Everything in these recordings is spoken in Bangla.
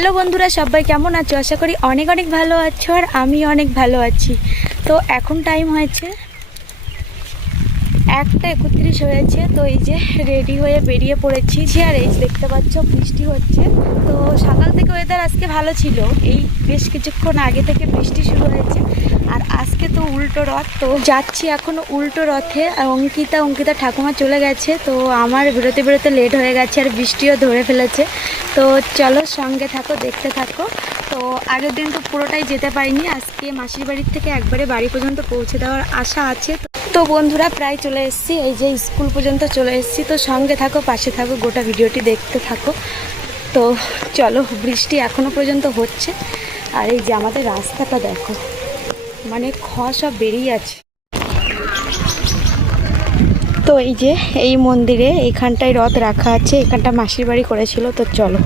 হ্যালো বন্ধুরা, সবাই কেমন আছো? আশা করি অনেক অনেক ভালো আছো আর আমি অনেক ভালো আছি। তো এখন টাইম হয়েছে 1:31 হয়েছে। তো এই যে রেডি হয়ে বেরিয়ে পড়েছি। আর এই দেখতে পাচ্ছ বৃষ্টি হচ্ছে। তো সকাল থেকে ওয়েদার আজকে ভালো ছিল, এই বেশ কিছুক্ষণ আগে থেকে বৃষ্টি শুরু হয়েছে। আর আজকে তো উল্টো রথ, তো যাচ্ছি এখনও উল্টো রথে। অঙ্কিতা ঠাকুমা চলে গেছে, তো আমার বেরোতে বেরোতে লেট হয়ে গেছে আর বৃষ্টিও ধরে ফেলেছে। তো চলো সঙ্গে থাকো, দেখতে থাকো। তো আগের দিন তো পুরোটাই যেতে পারিনি, আজকে মাসির বাড়ির থেকে একবারে বাড়ি পর্যন্ত পৌঁছে দেওয়ার আশা আছে। তো বন্ধুরা প্রায় চলে এসেছি, এই যে স্কুল পর্যন্ত চলে এসেছি। তো সঙ্গে থাকো, পাশে থাকো, গোটা ভিডিওটি দেখতে থাকো। তো চলো, বৃষ্টি এখনো পর্যন্ত হচ্ছে। আর এই যে আমাদের রাস্তাটা দেখো, মানে সব বেরিয়ে আছে। তো এই যে এই মন্দিরে এইখানটায় রথ রাখা আছে, এখানটা মাসির বাড়ি করেছিল। তো চলো।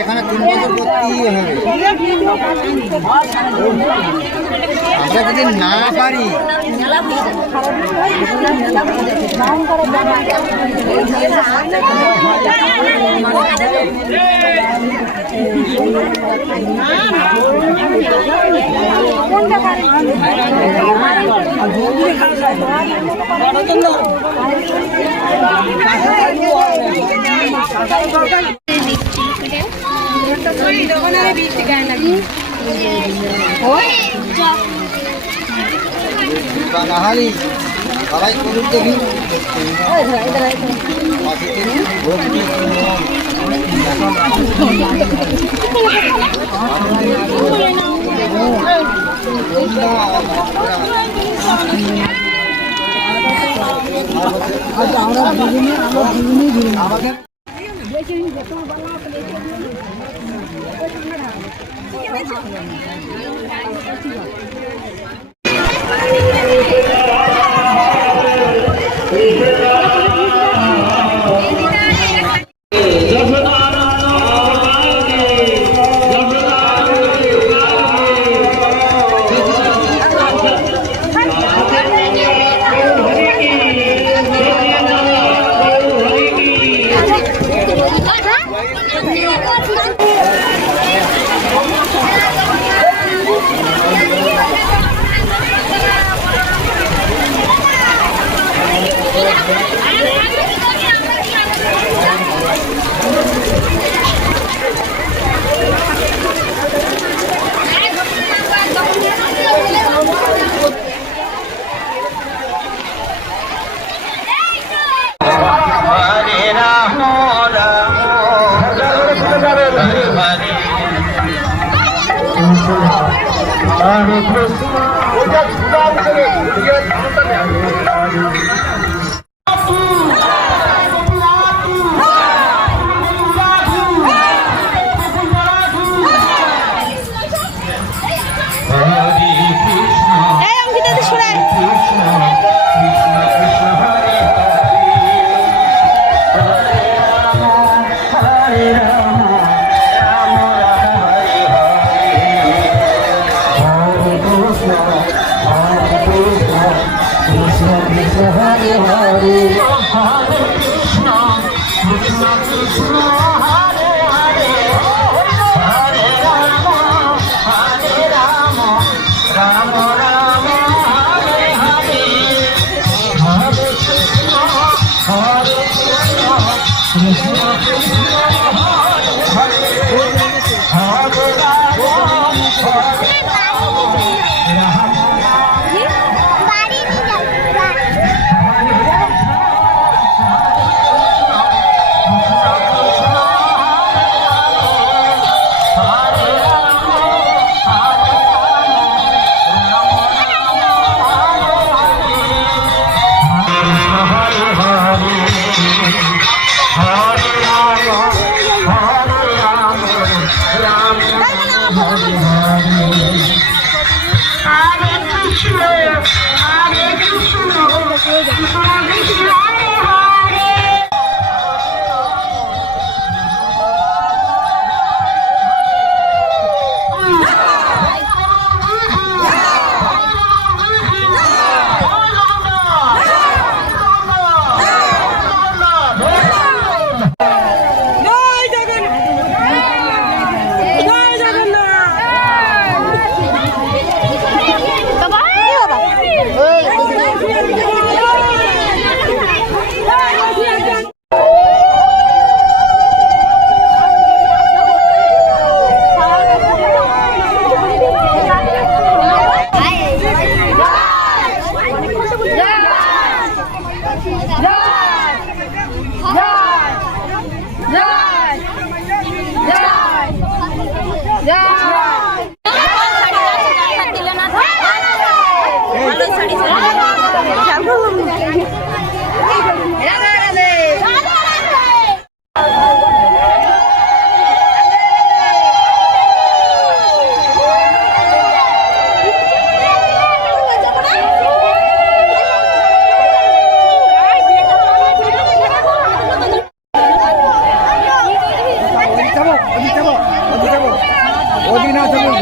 এখানে 3 বছর করতেই হবে। আমরা যদি না পারি নাহালি সবাই করুন দেখি। আমাকে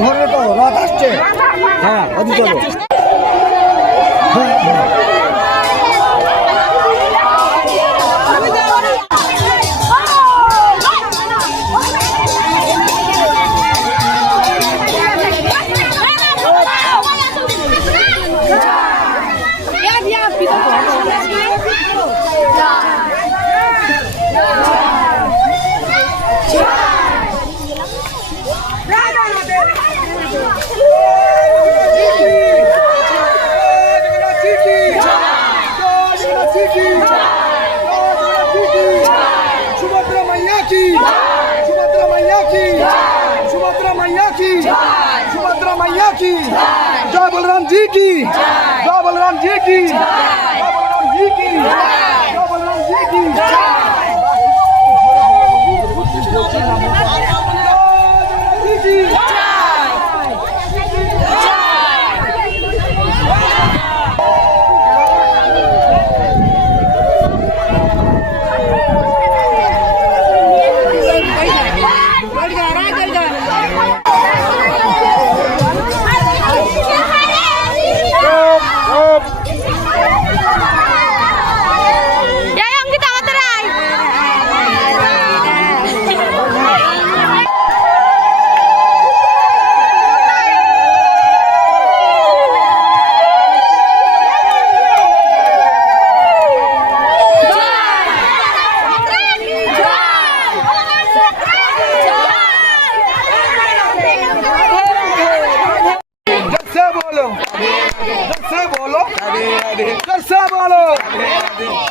ঘরে তো রথ আসছে, হ্যাঁ ওদি চলো। जय बलराम जी की, जय बलराम जी की, जय बलराम जी की, जय बलराम जी की।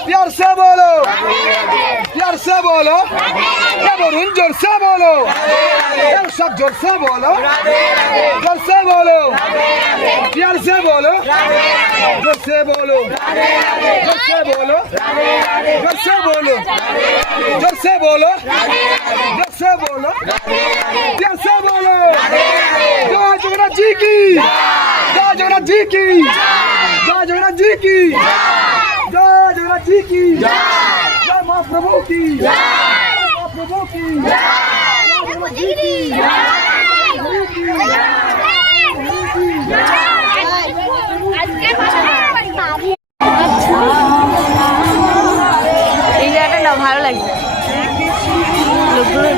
प्यार से बोलो, प्यार से बोलो, क्या बोलूं जोर से बोलो, सब जोर से बोलो, जोर से बोलो, प्यार से बोलो, जोर से बोलो, जोर से बोलो, जोर से बोलो, जोर से बोलो, जोर से बोलो, प्यार से बोलो। जय जगन्नाथ जी की, जय जगन्नाथ जी की, जय जगन्नाथ जी की, जय जगन्नाथ जी की, जय महाप्रभु की, महाप्रभु की, महाप्रभु जी की, এই জায়গাটা না ভালো লাগে লোকগুলো।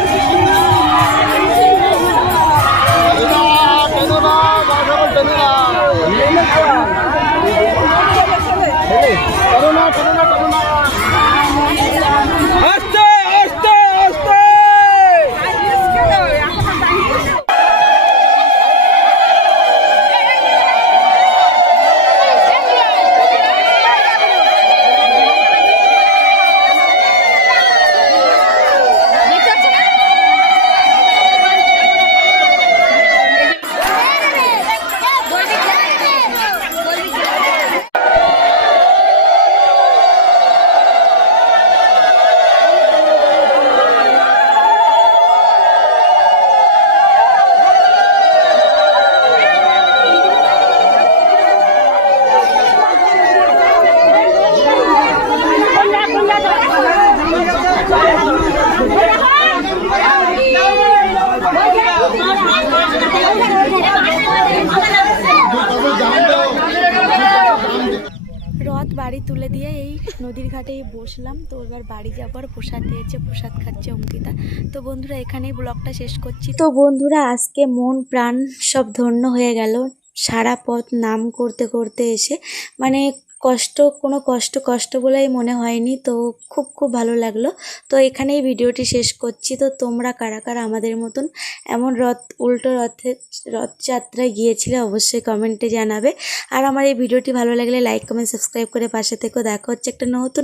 রথ বাড়ি তুলে দিয়ে এই নদীর ঘাটে বসলাম। তো এবার বাড়ি যাবার প্রসাদ দিয়েছে, প্রসাদ খাচ্ছে অঙ্কিতা। তো বন্ধুরা এখানেই ব্লগটা শেষ করছি। তো বন্ধুরা আজকে মন প্রাণ সব ধন্য হয়ে গেল সারা পথ নাম করতে করতে এসে, মানে কোনো কষ্ট বলেই মনে হয়নি। তো খুব ভালো লাগলো। তো এখানেই ভিডিওটি শেষ করছি। তো তোমরা কারা কারা আমাদের মতন এমন উল্টো রথযাত্রায় গিয়েছিলে অবশ্যই কমেন্টে জানাবে। আর আমার এই ভিডিওটি ভালো লাগলে লাইক কমেন্ট সাবস্ক্রাইব করে পাশে থেকো। দেখা হচ্ছে একটা নতুন